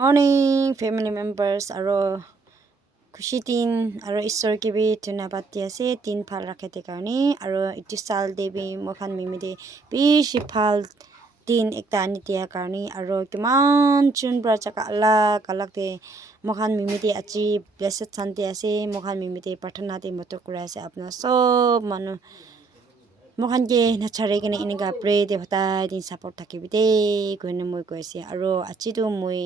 Morning, family members. Aro kushi tin aro isor ke bi tunabati ase tin phal rakhete karni aro itu sal de bi mokhan mimide bi shifal tin ekta ani tia karni aro kiman chun bra chaka alak de mokhan mimide achi blessed santi ase mokhan mimide prathana de motor kura ase apna sob manu mokhan ke nachare kene iniga pray de bata din support thakibide koine moi koise aro achi tu moi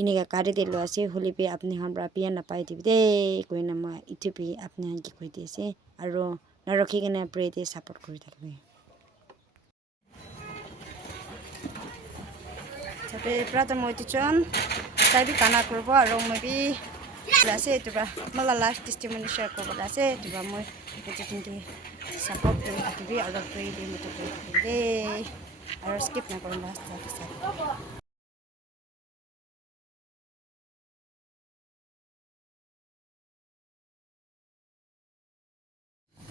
iniga kare de lo ase holipe apni hambra pia na pai dibide koina ma itupi apni han ki koi de ase aro na rakhi kene pray de support kori thakbe sabe prata moi ti chon sai bi kana korbo aro moi bi lase tuba mala life testimony share korbo lase tuba moi etikinti support kori thakbe aro pray de mo to de aro skip na korbo last sa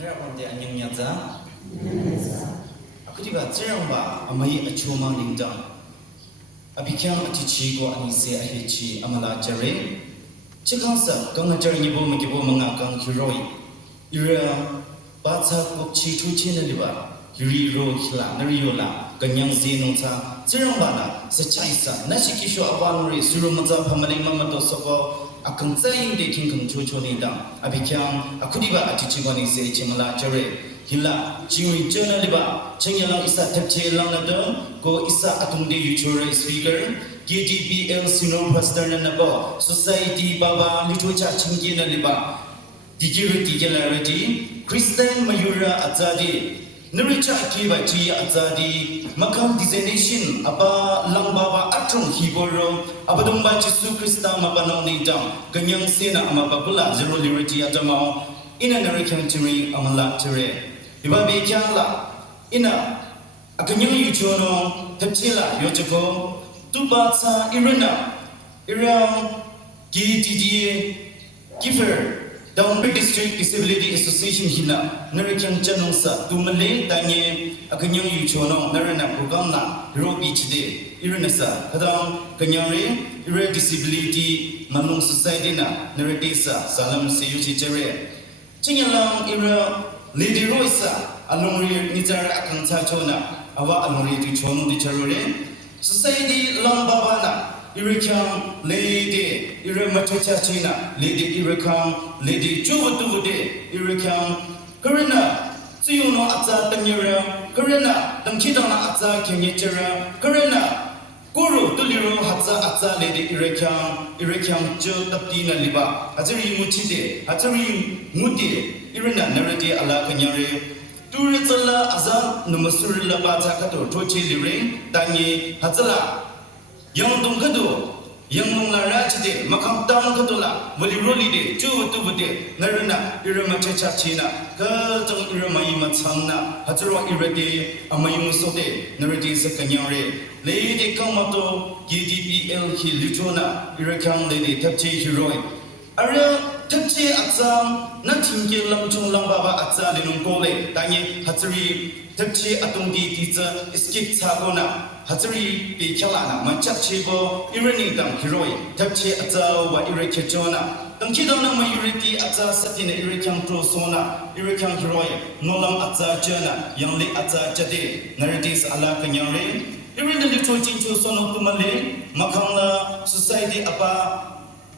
여러분들 안녕하세요. 아쿠디가 쯔랑바 아마이 아초망 링장 아비캬 아티치고 아니세 아히치 아말라 자레 치칸사 강아저니 보면 기보 망아 강 히로이 이라 바차 꼭치 투치는 리바 히리로 힐라 나리올라 그냥지 농사 쯔랑바나 세차이사 나시키쇼 아바노리 수르마자 파마링 마마도 소고 akang saing de king kang chocho ni dang abikyang akudiba atichigoni se chimala jare hila jiwi journal ba chengyalang isa tapche lang na do go isa atumde yuchore speaker GDPL sino pastor na ba society baba litocha chingye na liba digirity galarity Christian mayura azadi nuricha kiba ji azadi makam designation aba langbaba atung hiboro abadumba Jesu Krista mabanong ni dang kanyang sena amababula zero liberty adamao ina narikyang tiri amala tire ibabe kyangla ina akanyang yuchono tapchela yochako tubasa irena irang GTDA giver Downbreak District Disability Association hina narikyang chanongsa tumale tanye akanyang yuchono narana program na robi chide irenasa hadang kanyare ire disability manung society na naradesa salam se yuchi jare chinyalang ira lady roisa alongri nitara akang chachona awa alongri ti chono di charore society lang baba na Irikam lady Iramacha China, Lady Irikam, Lady Juvude, Irikam, Karina, Ziono Aza Tanyura, Karina, Damkidana Aza Kenyachera, Karina, Guru Tuliro Hatza Aza Lady Irikam, Irikam Jo Taptina Liba, Azari Muchide, Azari Muti, Irina Naradi Ala Kanyare. Turizala Aza Numasurilla Batakato, Tochi Liring, Tanye, Hazala. Yang dong kado, yang dong lara cede, makam tang kado la, beli roli de, cuba tu bede, narana irama caca cina, kadang irama ima cangna, hajarwa irade, amai musode, narade sekanyare, lede kamato, GDPL ki lutona, irakang lede tapce hiroi, ara tapce aksam, natingke lamchung lambaba aksa lenung kole, tanya hajari tapce atungdi tiza, skip sagona. Hatari be kyalana manchachebo irani dang hiroi tapche aza wa irekechona dangkidona ma ireti aza satina irekyang prosona irekyang hiroi nolam aza jana yangli aza jade naradis ala kanyare irina litro jinchu sono tumale makangla society apa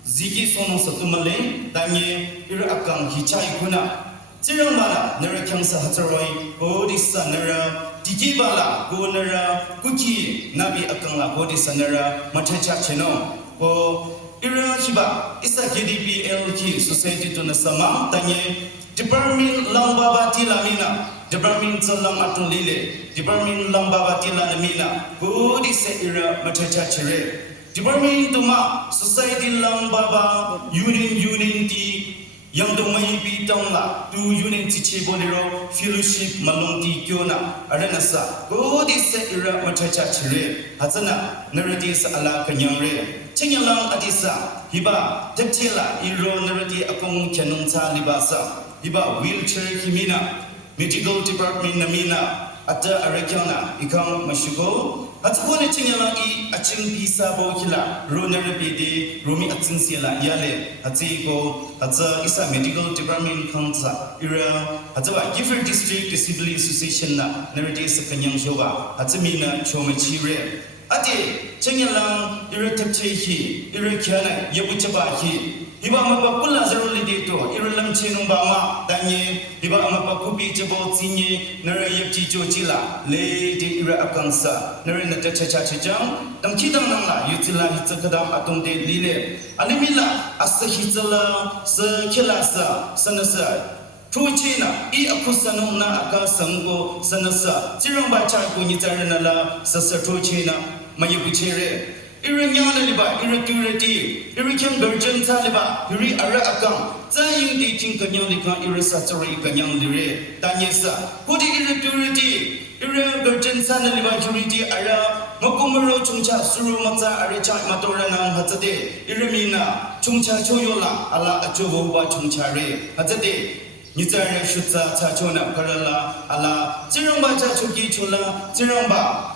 zigi sono satumale danye irakang hichai kuna Zirangmana narakyang sa hataroi bodisa nara Dijibala gonara kuki nabi akangla bodisa nara matacha cheno ko ira hiba isa GDPL ki society to nasama tanye department lambaba tilamina department salam atun lile department lambaba tilamina bodisa ira matacha chere department tuma society lambaba union ti yang dong mai pi tong la tu union chichi bolero fellowship malongti kyona arena sa ko di se ira matacha chire hazana narati sa ala kanyang re chinyalang atisa hiba tepchela iro narati akong kyanong cha libasa hiba wheelchair kimina medical department namina ata arakyana ikam mashugo Atsukone chingela I aching pisa bo kila runner pede rumi atsing sila yale atsiko atsa isa medical department khangsa ira atsa giver district disability association na narity sa kanyang shoba atsami na chome chire ate chingela ira tapche hi ira kyana yabuchaba hi Iba amapa pula zaruli dito, irulam chinung bama, danye, iba amapa kubi jabo tinye, nara yapchi jo chila, le di ira akangsa, nara nata chacha chijang, dam chidang nangla, yutila hitzakadam atung de lile, alimila, asa hitzala, sa kilasa, sanasa, Tuchina, I akusanung na aka sanggo, sanasa, zirang bacha ko nitaranala, sasa tuchina, mayabuchere. Iranyana liba, irregularity, irregular virgin taliba, iri ara akam, zaying di ting kanyang likang irresatori kanyang lire, tanyesa, pudi irregularity, irregular virgin sanaliba, juriti ara, makumaro chungcha, suru matza, aricha, matorana, hatzade, irimina, chungcha choyola, ala achobo chungchare, hatzade. Nizare shutza chachona parala, ala, ziramba chachuki chola, ziramba,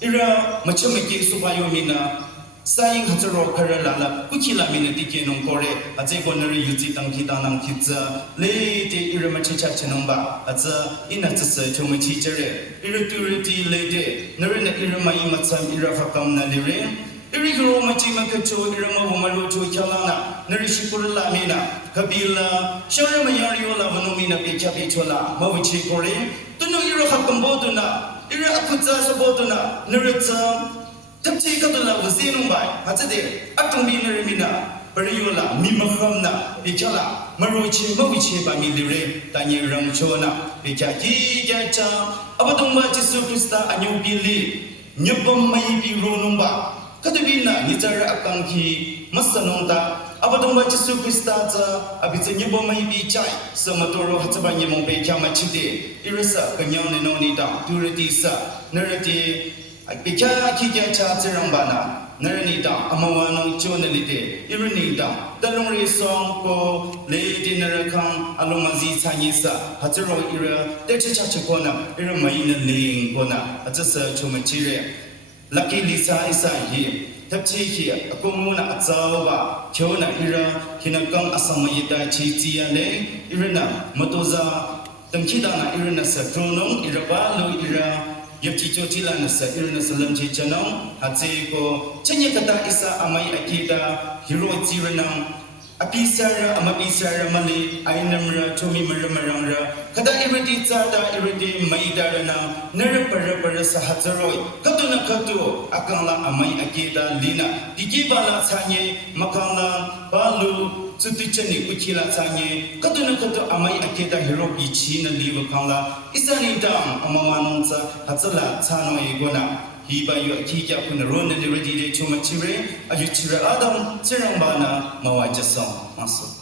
ira machamaki supayomina. Saying Hatero Karala, Kukila Minati non Kore, a Zegonary Yuzi Tankita Nam Kitza, Lady Iramachicha Chenamba, at the Inatsa Chomichichere, Irregularity Lady, Narina Iramai Matsam Irafakam Nalire, Irigro Machimakacho, Irama Marocho Chalana, Narishipura Mina, Kabila, Sharamayariola Vanomina Pichapichola, Mavichi Kore, Tuno Irahakamboduna, Irakutza Sabotuna, Narita. Tapchi katula wasinung bai, hatsade, atumbi narimina, pariola, mimahamna, pichala, marochi, mavichi ba milire, tanya ramchona, pichaki, gacha, abatumba Jesu Christa, anyubili, nyubam mai bi ronumba, katabina, nitara akanki, masanonda, abatumba Jesu Christa, abitsa nyubam mai bi chai, samatoro hatsabanya mompe chamachide, irasa, kanyang nenonita, turatisa, narati. Picaya Kika Chatirambana, Naranita, Amawano, Jonalite, Irinita, Talori song ko Lady Narakan, Alomazi Tanisa, Hatero Ira, Dechachakona, Iramaina Ling Bona, Atasa Chomachire, Lucky Lisa Isa here, Tapchi here, Akomuna Atzawa, Kiona Ira, Kinakang Asamayita Chitiane, Irina, Matoza, Tamkidana Irina Satronum, Irabalo Ira. Yapchicho chila nasa irna salam chichanong hatseko chanya kata isa amai akita hero chiranang apisara amapisara mali ainamra chomi maramaranga kada irati tsada irati maidarana narapara para sahatsaroi kaduna katu akangla amai akita lina digibala chanye makangla balu Sutichani Ukila Sanye, Katuna Katu Amai Aketa Hero Ichina Liva Kangla, Isani Dam, Amamanonsa, Hatzala, Tano Egona, Hiba Yakika Punarona de Redi Chumachire, Ajuchira Adam, Serambana, Mawajasong, Maso.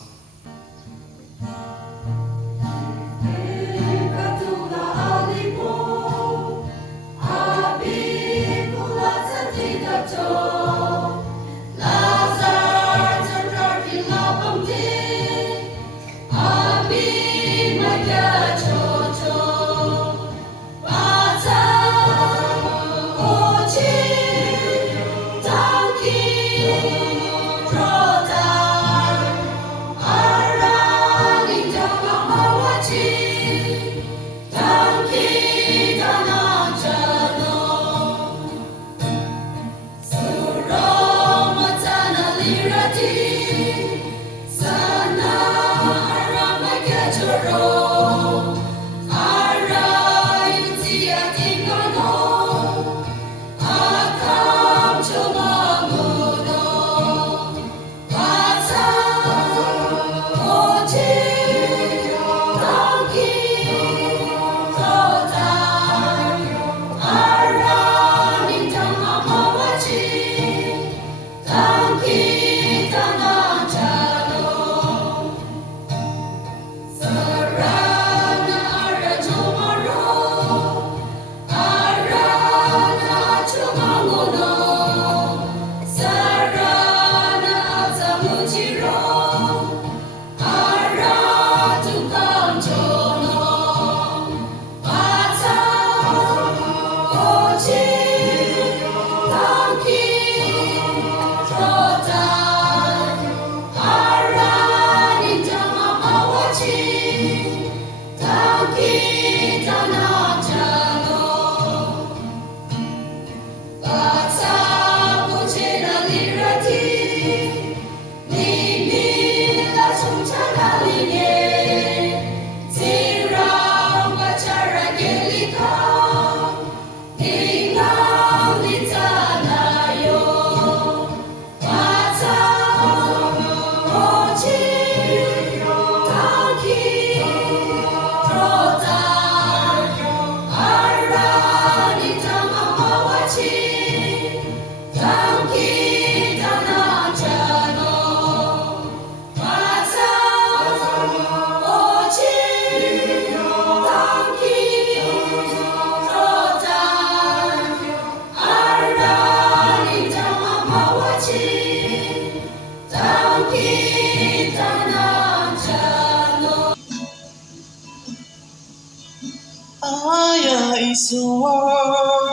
Aya isor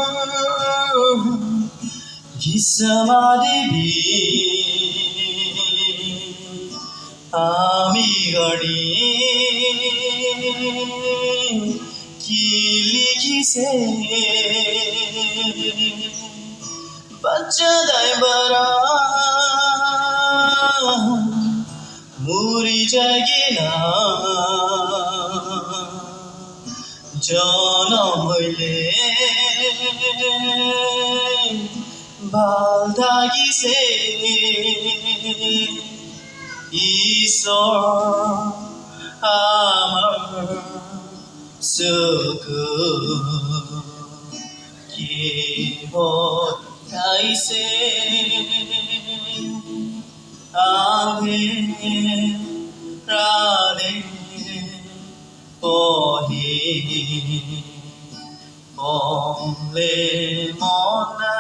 Gisamadhi Amigani Kilikise Bacha Daibara Muri Jagina Janam hoile baldagi se Isor amar sukh ki ho kaise aandhe radhe Ohi Ole Mona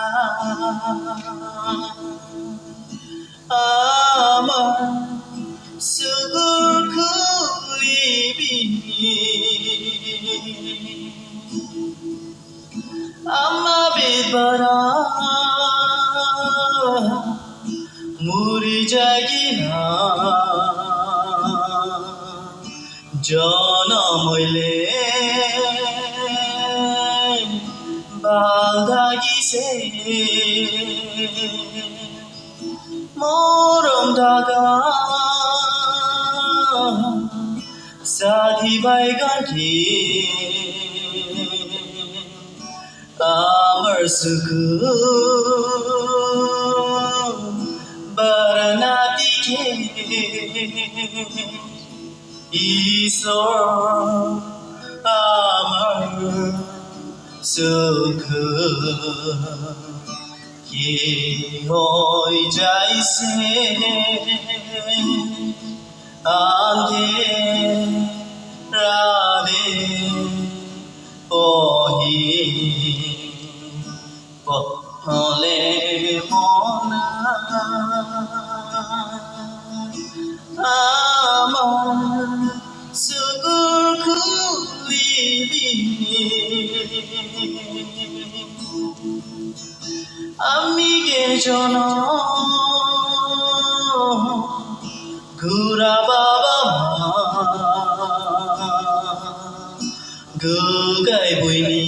Amar Sugur Kulibi Amma Bidbara Muri Jagina Janam hoile baldagi se moram daga sadhi baigan ki amar sukh baranati ke Isor amar sukh ki hoi jaise aandhe radhe ohi ole mona amar sugur kulibi amige jono gura baba gugai buini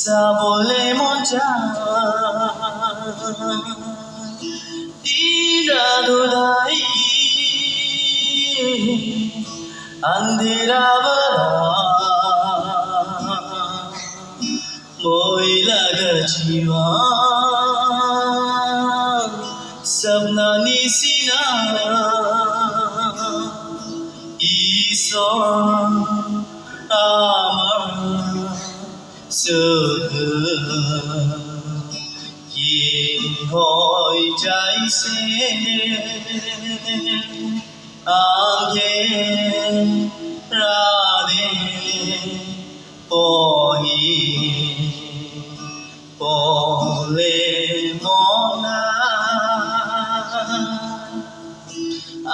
sabole monja tira dulai andhera bara moila gajiwa sabna nisina Isor amar sukh ki hoi jaise aandhe radhe ohi ole mona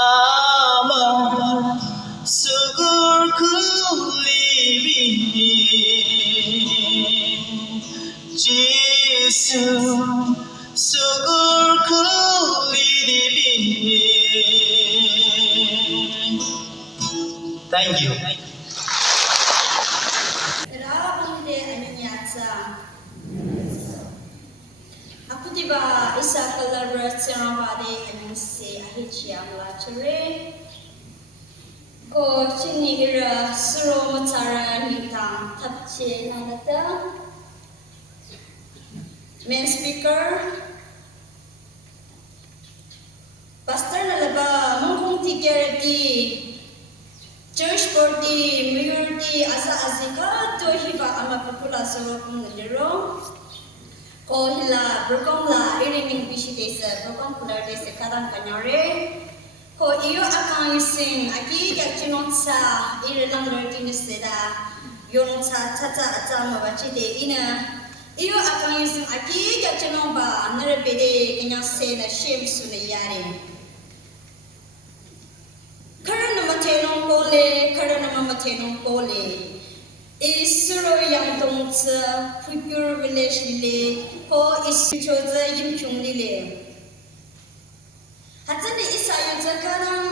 amar sugur kulibi Jesu sugur kulibi Thank you. Aku tiba isa kalabra serambade anise ahichia mlachere ko chinigira suro mutara nitang tapche nanata main speaker pastor nalaba mungkung tigerti church party mayority asa azika to hiba ama popula suro kungalero ko hila berkong la iringin bisi desa berkong pular desa kadang kanyore ko iyo akang ising aki yak chinot sa irilang lerti niseda yonot sa tata atama bachi de ina iyo akang yusung aki ya chenong ba nere bede kenya se na shem su ne yare karana matenong pole isro yang dong tse pure village le ho isro ze yim chung le hatani isayu ze karang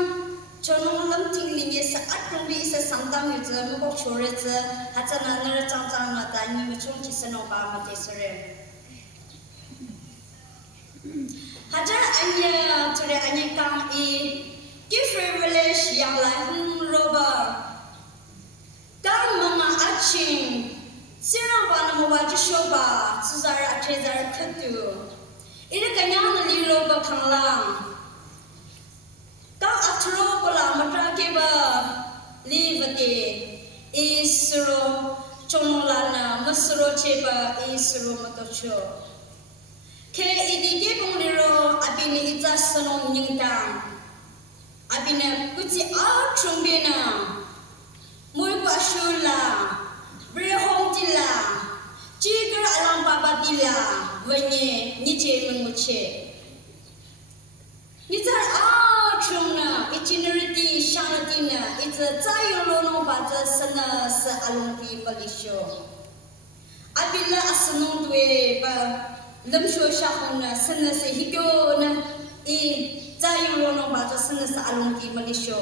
chonong lam ting ling ye sa atung bi isa samdam yu ze mo ko chore ze hatana nere chang chang ma ta ni me chung chi sa no ba ma te sore hajar anya ture anya kang I different village yang lai hung roba kang mama aching sirang ba na mo wa ji shoba suzara trezar khatu ina kanya na li roba khanglang kang atro bola matra ke ba livate isro chonglana masro cheba isro matocho ke idige bungiro abini itasono nyingtang abina kuti a trumbena moi kwashula brehom tila chigra alam baba tila wenye niche menguche nitar a trumna itinerity shanatina ita tayolo no bata sana sa alumpi palisho abila asnong twe ba lamsho shahuna sana se higyo na I zayuro no bata sana sa alungki malisyo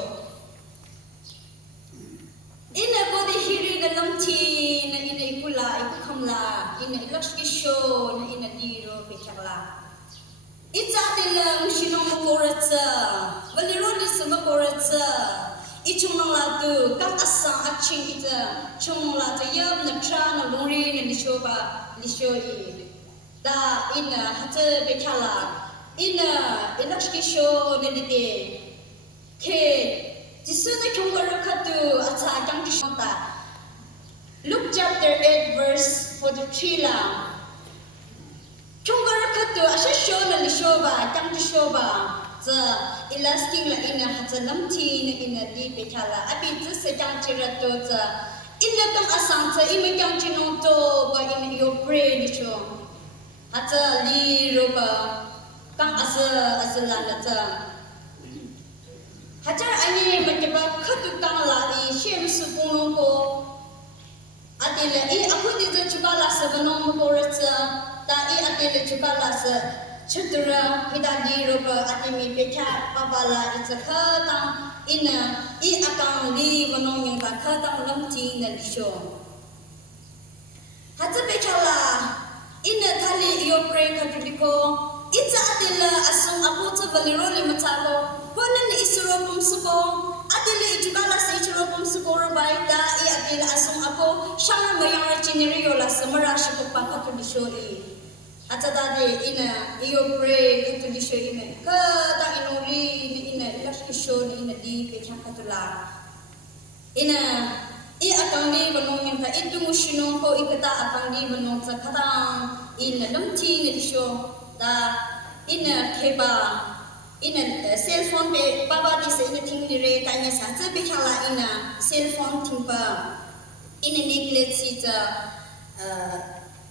ina bodi hiri na lamti na ina ikula ikukamla ina ilakshkisho na ina diro pikakla ita tila mushino makoratsa valiro nisa makoratsa ichumang latu kang asang aching ita chumang latu yam na tra na lungri na lisyo I da ina hata pikakla ina ilakshkisho nedite ke jisuna kyonggaru khatu acha kangkishota Luke chapter 8 verse 43 la kyonggaru khatu ashasho na lishoba kangkishoba za ilasking la ina hatalamti na ina di petala abi jise kangchirato za ina tam asang za ime kangchinoto ba ina yo pray nisho hata li roba kang asala na ta hajar ani mataba khatu kang la I shem su punong ko atile I aku di je chukala sa banong ko ratsa ta I atile chukala sa chutura hidali roba atimi pecha babala itsa kha kang ina I akang li banong yung ka kha kang lamti na lisho hajar pecha la ina thali yo pray khatu Ita atila asung ako sa valiroli matalo. Kunan ni isuro pumsuko. Atila itugala sa isuro pumsuko rabaita. Atila asung ako. Siyang mayang chineriyo la sa marashi ko papatulisyoy. At sa dati ina iyo pray katulisyoy ina. Kada inuri ni ina ilakisyo ni ina di kayang katula. Ina akang di banong yung ta itungusinong ko ikata akang di banong sa katang ina lamti ni lisyo. Da ina keba ina cell phone pe baba di se ina ting ni re tanya sa tse be khala ina cell phone ting pa ina neglect si ta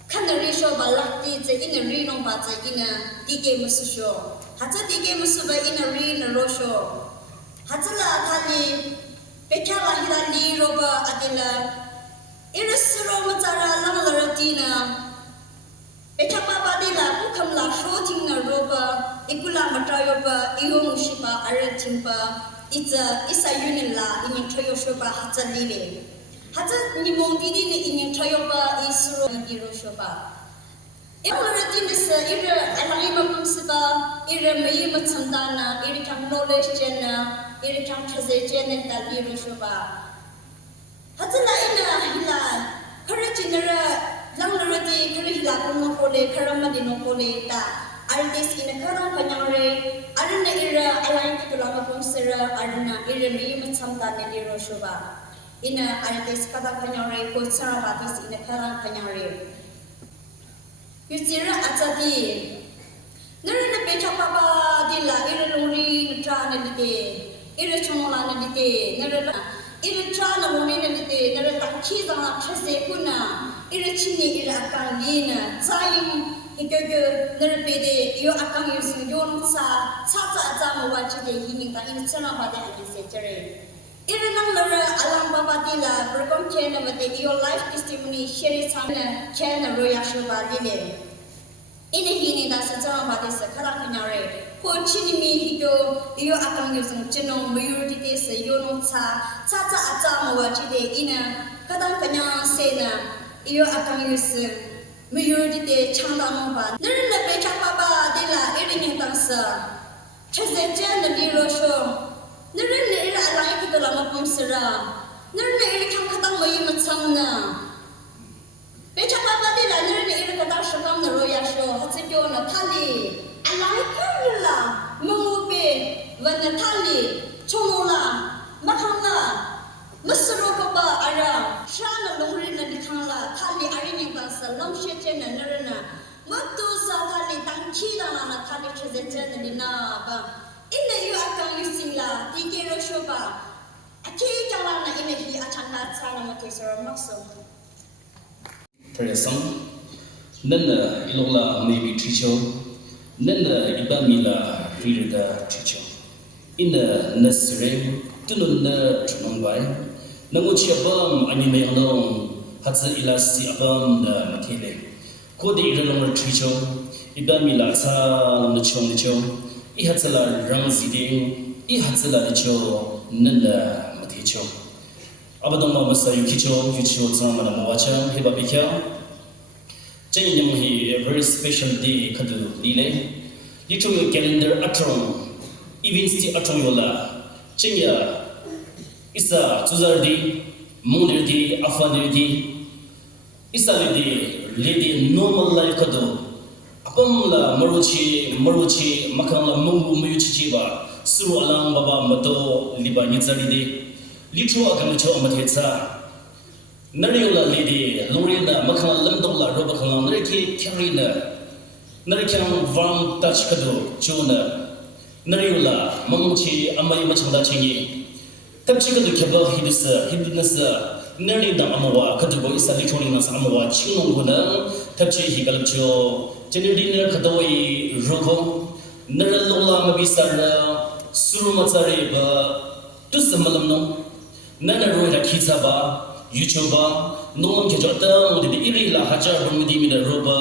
kan ri sho balakti tse ina ri no ba tse ina dige musu sho hatsa dige musu ba ina ri na ro sho hatsa la thali be khala hila li ro ba atila irasro matara lang laratina Ekapa badila bukam la shooting na roba ikula matrayoba iyo mushiba aratimba isa yunila inyang trayo shoba hatsa lile hatsa nimong didi ni inyang trayoba isro idiro shoba Ira ratinisa ira alangima kumsiba ira mayi matsandana ira kang knowledge jena ira kang traze jena daliro shoba hatsa la ina hila karajinara lang larati kari hilakon mo kole karama dino kole ta artist ina karang kanyare arna ira alain kitulama kong sira arna ira ni matsamta ne liro shoba ina artist kada kanyare ko sara batis ina karang kanyare yutira atati narina pecha papa dila ira lori tra ne dite ira chomola ne dite narina ira tra na lori ne dite narina takhi zana thase kuna irachini ira akang lina zayum ikaga nerpede yo akang yusin yon sa ma wachide hining ta in chana bade agi sechere ira nang lara alam babati la program chena bade your life testimony share chana chena roya shoba lile ine hining ta sa chana bade sa khara khanyare ko chini mi hito yo akang yusin cheno majority te sa yon sa ma wachide ina kadang kanya sena iyo akang yusin majority te chanda nomba nirna pecha papa de la irin tansa cheze jen ni rosho nirna ira alai ko la mapum sira nirna ira kham khatang mai matsangna pecha papa de la nirna ira kadang shakam na roya sho hatsikyo na thali alai kirla mumupe wana thali chomola makhanga masro baba ara shana longri na dikhangla thali arini bansa lomshe chena narana matu sa thali tangchi la na thali cheze na dina ba inne yu akang yusila tike ro shoba aki kala na inne hi achanga tsana mate sara makso Teresa nana ilogla maybe tricho nana ibamila rida tricho inna nasre tununa tunongwai namuchi abam anime along hatsa ilasi abam na matele kodi iralong tricho ibamila sa nacho I hatsala ramziding I hatsala nicho nana matecho abadong masa yukicho tsama na mawacha hebabikya chanyam hi a very special day kadu lile lito yo calendar atron events ti atron yola chanya isa tuzardi munirdi afanirdi isa lady normal life kadu apamla maruchi makangla mungu muyuchi ba suru alang baba mato liba nitsari de lito akamacho amathetsa Nariola lady, Lorena, Makala Lamdola, Robakala, Nariki, Karina, Narikan Vam Touch Kado, Jonah, Nariola, Mamuchi, Amay Machandachi, Tapchika to Kaba Hidunasa, Narida Amawa, Katubo is a Litoninas Amawa, Chinonguna, Tapchi Higalacho, Jenadina Kadoi, Roko, Naralola Mabisara, Surumatsari, Tusamalamno, Nanaroya Kizaba. YouTuber, Nolan Kajata, the Irila Hajar Romidi Roba,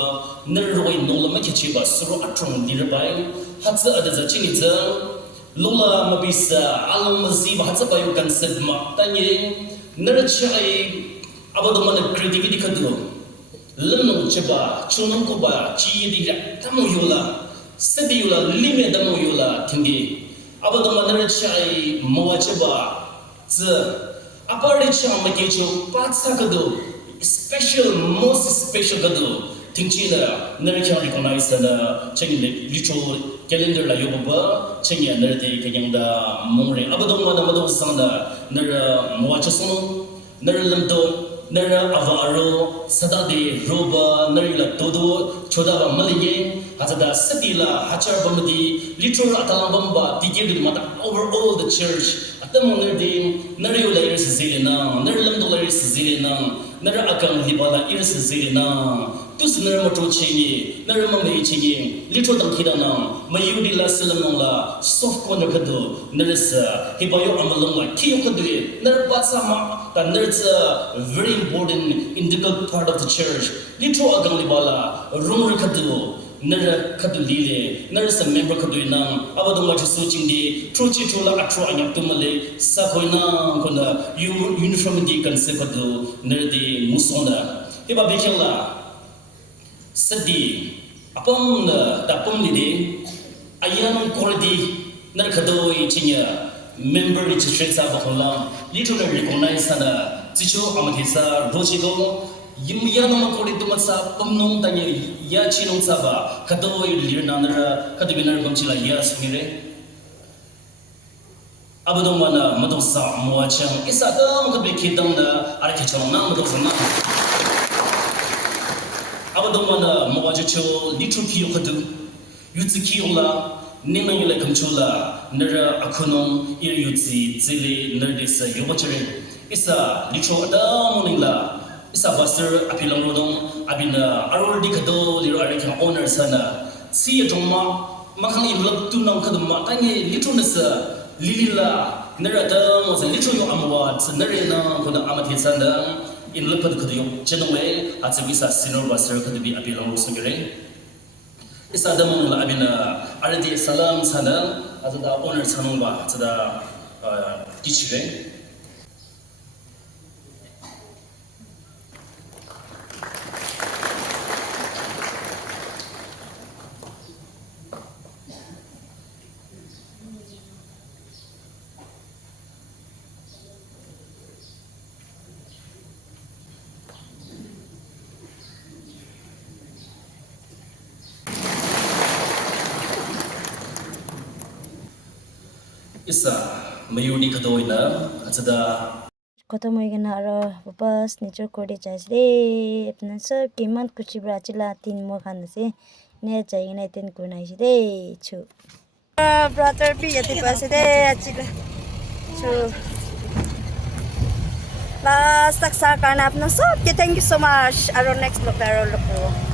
Neroi Nola Makichiba, Suru Atron, Dirabai, Hatsa Adazachinita, Lola Mabisa, Alam Maziba, Hatsabayu Kansedma, Tanye, Nerachai, Abadamana Creativity Kadu, Lano Cheba, Chunankoba, Chi Tamoyola, Sediula, Lime Damoyola, Tingi, Abadamana Chai, Moacheba, Aparicha Makicho, Patsakado, special, most special Gado, Tinchila, Nerika recognized the Changing little calendar la Yoba, Changya Nerdi, Kayanda, Mori, Abadoma, Mado Sanda, Nera Moachason, Nerlamdo, Nera Avaro, Sadadi, Roba, Nerila Todo, Chodava Malige, Hazada Sadila, Hachar Bamadi, Little Atalabamba, Tigid Mata over all the church. The Monerdi, Nariola is Zelina, Nerlamdola is Zelina, Nara Akang Libala is Zelina, Tus Nermato Chini, Naramame Chini, Little Dankidana, Mayudi La Selanola, Soft Corner Kadu, Nerissa, Hibayo Amalonga, Kiyokadu, Nerbatsama, that nerds very important integral part of the church. Little Agang Libala, Rumor Kadu. Nara Kadulile, Nurse a member Kaduinam, Abadoma Suchindi, Truchi Tula Atro Ayatumale, Sakoina, Kona, Uniformity Consepadu, Nerdi Musonda, Eba Bikela, Sadi, upon the Tapumlide, Ayam Kordi, Narkadoi Chinya, member Richard Bahola, literally recognized Ticho Amatisa, Rochigo. Yimyana Kori to Masa, Pumnum Tanya, Yachinum Saba, Katoi, Lirnandra, Katabinar Gomchila, Yasmire Abadomana, Madosa, Moacham, Isada, could be Kidam, the Architecture, Namadosana Abadomana, Moajacho, Little Kiyokadu, Yutzikiola, Nimangila Kamchula, Nera Akunom, Iryutsi, Zili, Nerdis, Yobachere, Isa, Little Adamula. isa pastor apilang rodong abina arol di kado liro are kang owner sana si atoma makang inlap tu nang kadma tangi litro na sa lilila narada mo sa litro yung amwa sa narena ko na amati sana inlap kado kado yung chenongwe at sa bisa senior pastor kado bi apilang rodong isa damang la abina aradi salam sana at da owner sanong ba sa da teacher isa mayuni kadoy na at sa da Koto mo yung aro papas nature kode chais de apna sab kiman kuchi brachila tin mo khan se ne chai na tin kunai si de chu brother bi yati pa se de achila chu last taksa kana apna sab thank you so much aro next look aro look